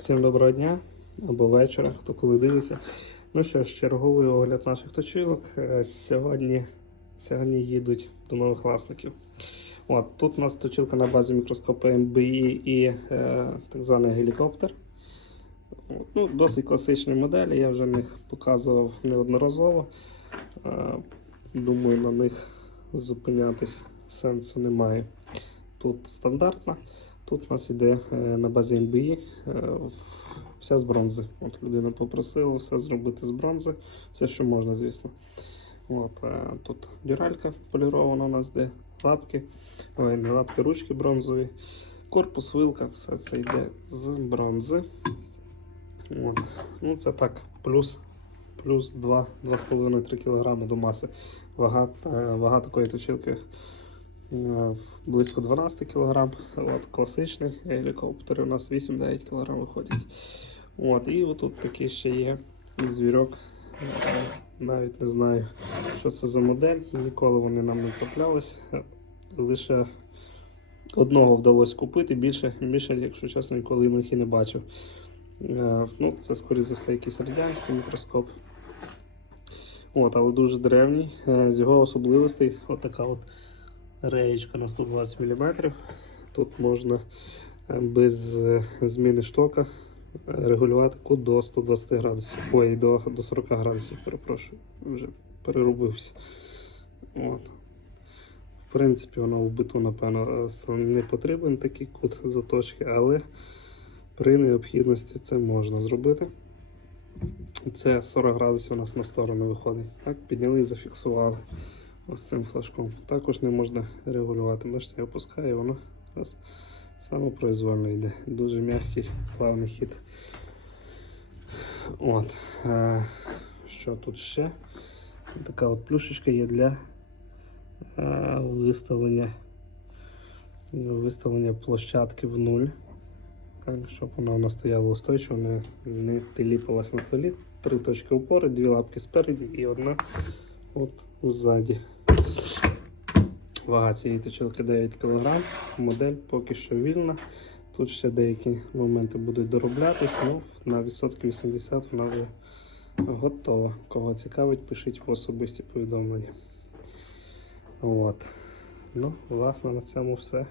Всім доброго дня або вечора, хто коли дивиться. Ну що ж, черговий огляд наших точилок. Е, Сьогодні, сьогодні їдуть до нових власників. От, тут у нас точилка на базі мікроскопа MBI і е, так званий гелікоптер. Ну, досить класичні моделі, я вже них показував неодноразово. Е, думаю, на них зупинятись сенсу немає. Тут стандартна. Тут у нас іде е, на базі MBI е, в- вся з бронзи. От людина попросила все зробити з бронзи, все, що можна, звісно. От, е, тут дюралька полірована у нас, де лапки, ой, не лапки, ручки бронзові. Корпус, вилка, все це йде з бронзи. От. Ну, це так, плюс, плюс 2-2,5-3 кг до маси. Вага, вага такої точилки близько 12 кг. От, класичний гелікоптер у нас 8-9 кг виходить. От, і отут такий ще є звірок. Е, Навіть не знаю, що це за модель. Ніколи вони нам не траплялись. Е, Лише одного вдалося купити, більше, більше, якщо чесно, ніколи їх і не бачив. Е, Ну, це, скоріше за все, якийсь радянський мікроскоп. От, але дуже древній. Е, З його особливостей отака от реєчка на 120 мм. Тут можна е, без е, зміни штока регулювати кут до 120 градусів. Ой, до, до 40 градусів, перепрошую, вже переробився. От. В принципі, воно в биту, напевно, е, не потрібен такий кут заточки, але при необхідності це можна зробити. Це 40 градусів у нас на сторону виходить. Так, підняли і зафіксували ось цим флажком. Також не можна регулювати. Бачите, я опускаю, воно раз, самопроизвольно йде. Дуже м'який, плавний хід. От. Е, що тут ще? Така от плюшечка є для е, виставлення, виставлення площадки в нуль. Так, щоб вона у нас стояла устойчиво, не, не тиліпалась на столі. Три точки опори, дві лапки спереді і одна от ззаді. Вага цієї точилки 9 кг. Модель поки що вільна. Тут ще деякі моменти будуть дороблятися, ну на відсотки 80 вона вже готова. Кого цікавить, пишіть в особисті повідомлення. От. Ну, власне, на цьому все.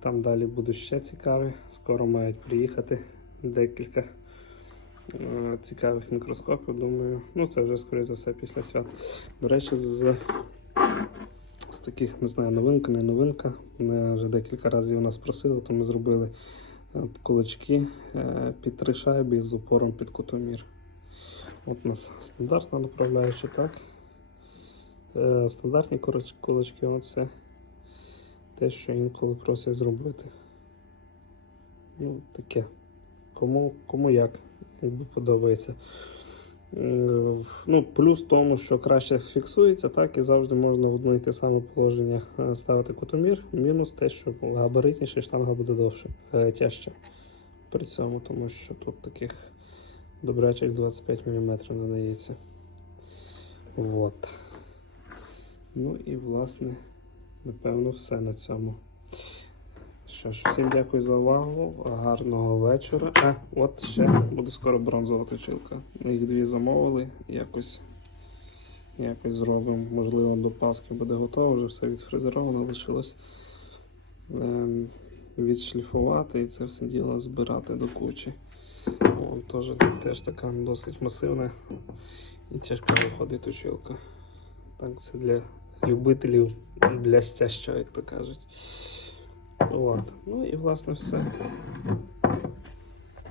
Там далі будуть ще цікаві. Скоро мають приїхати декілька е, цікавих мікроскопів. Думаю, ну це вже скоріше за все після свят. До речі, з, таких не знаю, новинка, не новинка. Мене вже декілька разів нас просили, то ми зробили е, кулачки е, під три шайби з упором під кутомір. От у нас стандартна направляюча, так. Е, Стандартні кулачки, оце те, що інколи просять зробити. Ну, таке. Кому, кому як, якби подобається. Ну, плюс в тому, що краще фіксується, так і завжди можна в одне й те саме положення е, ставити кутомір. Мінус те, що габаритніше штанга буде довше, е, тяжче при цьому, тому що тут таких добрячих 25 мм надається. Вот. Ну і власне. Напевно, все на цьому. Що ж, всім дякую за увагу. Гарного вечора. А, от ще буде скоро бронзова точилка. Ми їх дві замовили. Якось, якось зробимо. Можливо, до Пасхи буде готово, вже все відфрезеровано, лишилось ем, відшліфувати і це все діло збирати до кучі. О, теж, така досить масивна і тяжка виходить точилка. Так, це для любителів блястящого, як то кажуть. От. Ну і власне все.